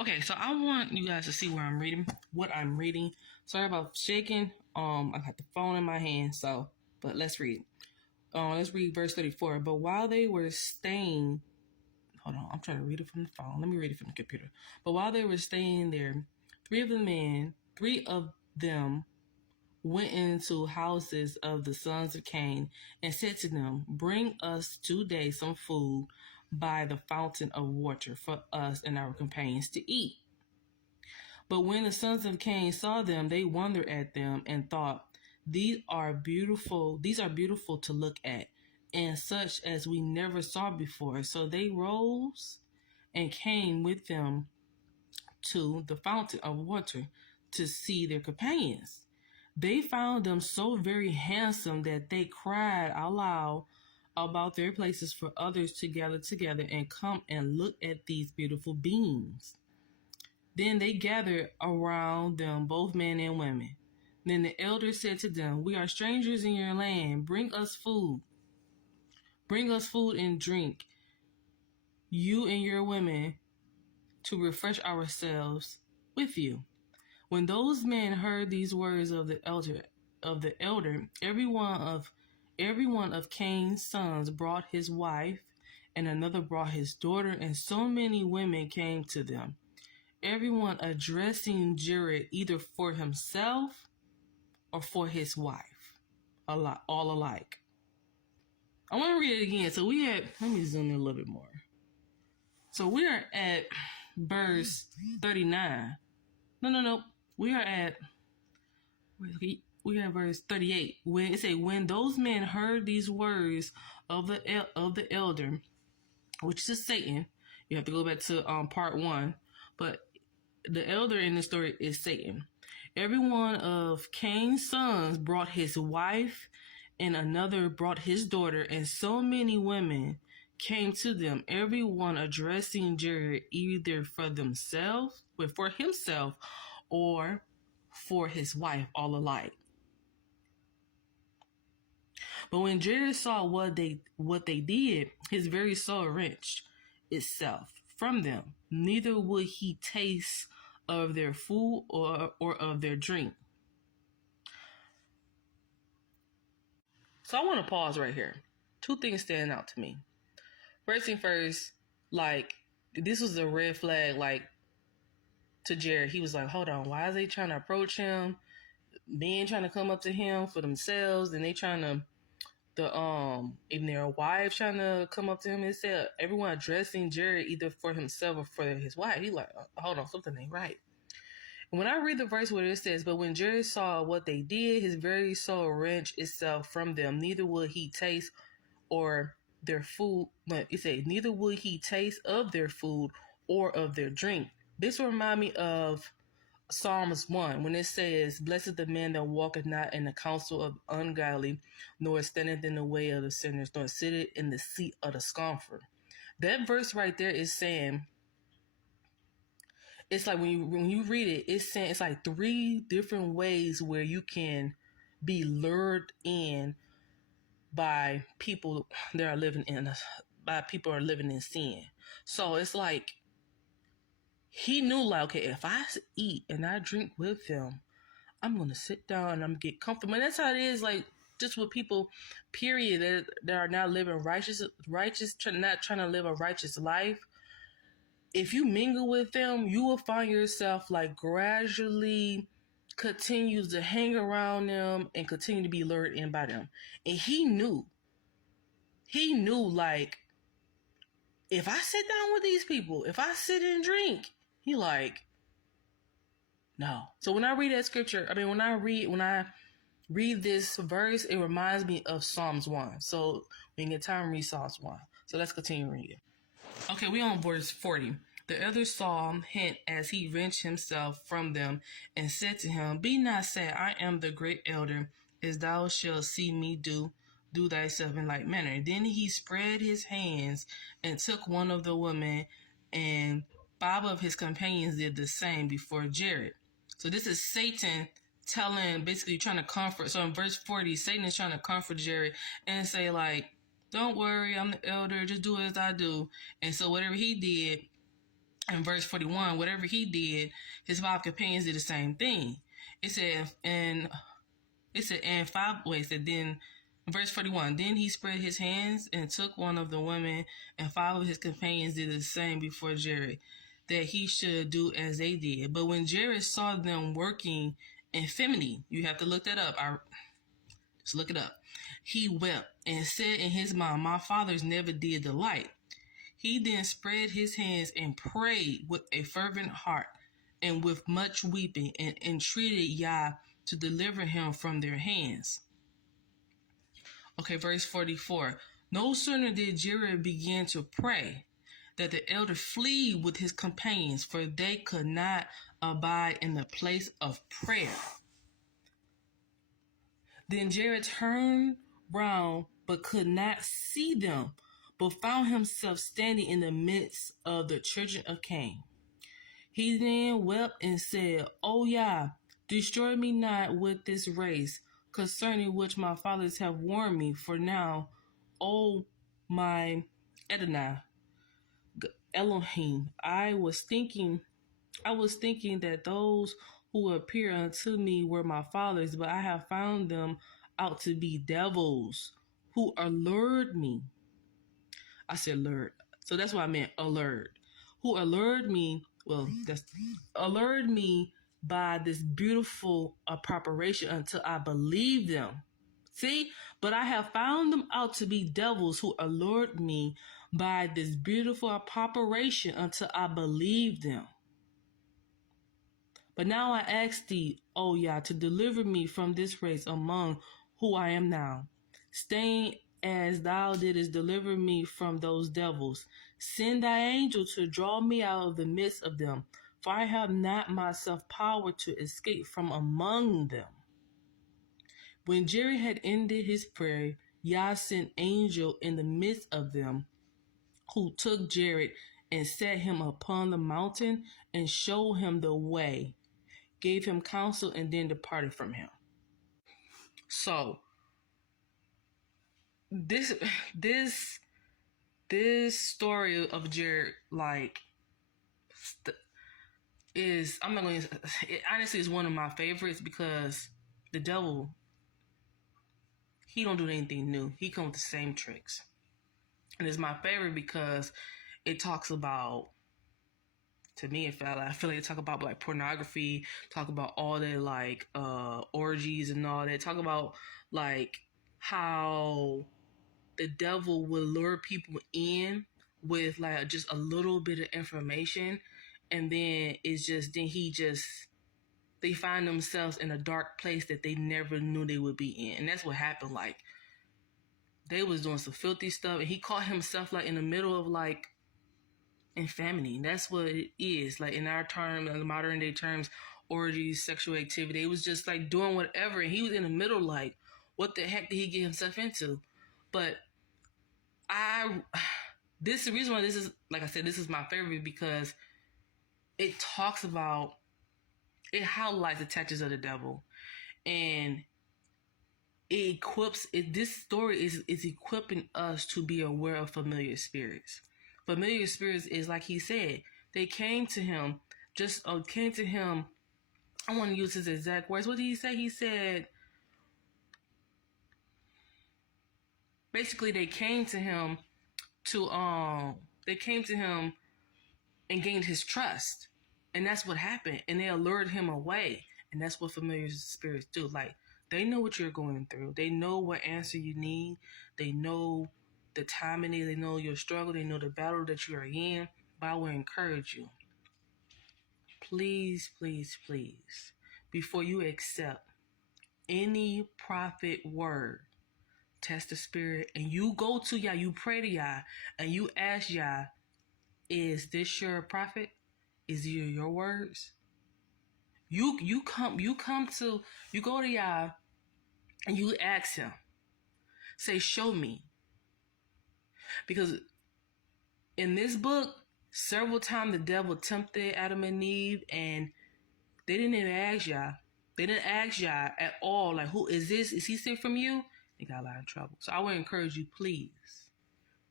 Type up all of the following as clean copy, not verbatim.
Okay, so I want you guys to see where I'm reading, what I'm reading. Sorry about shaking. I got the phone in my hand, but let's read. Let's read verse 34. But while they were staying, hold on, I'm trying to read it from the phone. Let me read it from the computer. But while they were staying there, three of them went into houses of the sons of Cain and said to them, "Bring us today some food by the fountain of water for us and our companions to eat." But when the sons of Cain saw them, they wondered at them and thought, these are beautiful to look at, and such as we never saw before. So they rose and came with them to the fountain of water to see their companions. They found them so very handsome that they cried aloud about their places for others to gather together and come and look at these beautiful beings. Then they gathered around them, both men and women. Then the elders said to them, "We are strangers in your land. Bring us food. Bring us food and drink, you and your women, to refresh ourselves with you." When those men heard these words of the elder, every one of Cain's sons brought his wife, and another brought his daughter, and so many women came to them, everyone addressing Jared either for himself or for his wife, all alike. I want to read it again. So let me zoom in a little bit more. So we are at verse 39. No. We are at verse 38. When it say, when those men heard these words of the elder, which is Satan, you have to go back to part 1, but the elder in the story is Satan. Every one of Cain's sons brought his wife, and another brought his daughter, and so many women came to them, every one addressing Jared either for himself or for his wife, all alike. But when Jared saw what they did, his very soul wrenched itself from them. Neither would he taste of their food or of their drink. So I want to pause right here. Two things stand out to me. First thing first, this was a red flag, to Jared. He was like, hold on, why are they trying to approach him? Men trying to come up to him for themselves, and they trying to, even their wife trying to come up to him. It said everyone addressing Jared either for himself or for his wife. He like, hold on, something ain't right. And when I read the verse where it says, but when Jared saw what they did, his very soul wrenched itself from them. Neither would he taste or their food, but it said, neither would he taste of their food or of their drink. This will remind me of Psalms 1, when it says, blessed the man that walketh not in the counsel of ungodly, nor standeth in the way of the sinners, nor sitteth in the seat of the scornful. That verse right there is saying, it's like when you read it, it's saying it's like 3 different ways where you can be lured in by people that are living in sin. So it's like he knew, okay, if I eat and I drink with them, I'm gonna sit down and I'm gonna get comfortable. And that's how it is, just with people, period, that are now living righteous, not trying to live a righteous life. If you mingle with them, you will find yourself gradually continues to hang around them and continue to be lured in by them. And he knew if I sit down with these people, if I sit and drink, he no. So when I read that scripture, when I read this verse, it reminds me of Psalms 1. So when you get time, read Psalms 1. So let's continue reading. Okay, we on verse 40. The other saw him as he wrenched himself from them and said to him, be not sad, I am the great elder, as thou shalt see me do thyself in like manner. Then he spread his hands and took one of the women, and 5 of his companions did the same before Jared. So this is Satan basically trying to comfort. So in verse 40, Satan is trying to comfort Jared and say don't worry, I'm the elder, just do as I do. And so whatever he did, in verse 41, whatever he did, his 5 companions did the same thing. It said, and then verse 41, then he spread his hands and took one of the women, and 5 of his companions did the same before Jared, that he should do as they did. But when Jared saw them working infamy, you have to look that up. Just look it up. He wept and said in his mind, my fathers never did the like. He then spread his hands and prayed with a fervent heart and with much weeping, and entreated Yah to deliver him from their hands. Okay, verse 44. No sooner did Jared begin to pray that the elder fled with his companions, for they could not abide in the place of prayer. Then Jared turned round, but could not see them, but found himself standing in the midst of the children of Cain. He then wept and said, O Yah, destroy me not with this race, concerning which my fathers have warned me. For now, O my Adonai, Elohim, I was thinking that those who appear unto me were my fathers, but I have found them out to be devils who allured me. I said lured, so that's what I meant, allured. Who allured me, allured me by this beautiful preparation until I believed them. See, but I have found them out to be devils who allured me by this beautiful preparation until I believed them. But now I ask thee, O Yah, to deliver me from this race among who I am now, staying as thou didst deliver me from those devils. Send thy angel to draw me out of the midst of them, for I have not myself power to escape from among them. When Jared had ended his prayer, Yah sent angel in the midst of them, who took Jared and set him upon the mountain and showed him the way, gave him counsel, and then departed from him. So this story of Jared, is, I'm not going to, it honestly is one of my favorites, because the devil, he don't do anything new. He comes with the same tricks. And it's my favorite because it talks about, to me, I feel like it talk about like pornography, talk about all the orgies and all that, talk about like how the devil will lure people in with like just a little bit of information, and then they find themselves in a dark place that they never knew they would be in. And that's what happened. Like, they was doing some filthy stuff, and he caught himself like in the middle of like infamy. That's what it is. Like in our term, in the modern day terms, orgies, sexual activity. It was just like doing whatever, and he was in the middle. Like, what the heck did he get himself into? But the reason why this is, like I said, this is my favorite, because it talks about, it highlights the tactics of the devil, and it equips it. This story is equipping us to be aware of familiar spirits. Familiar spirits is, like he said, they came to him. I want to use his exact words. What did he say? He said, basically, they came to him and gained his trust, and that's what happened. And they allured him away, and that's what familiar spirits do. Like, they know what you're going through. They know what answer you need. They know the timing. They know your struggle. They know the battle that you are in. But I will encourage you, please, please, please, before you accept any prophet word, test the spirit, and you go to Yah, you pray to Yah, and you ask Yah, is this your prophet? Is it your words? You go to Yah and you ask him, say, show me. Because in this book, several times the devil tempted Adam and Eve, and they didn't even ask Yah. They didn't ask Yah at all, like, who is this? Is he sent from you? They got a lot of trouble. So I would encourage you, please,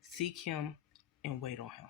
seek him and wait on him.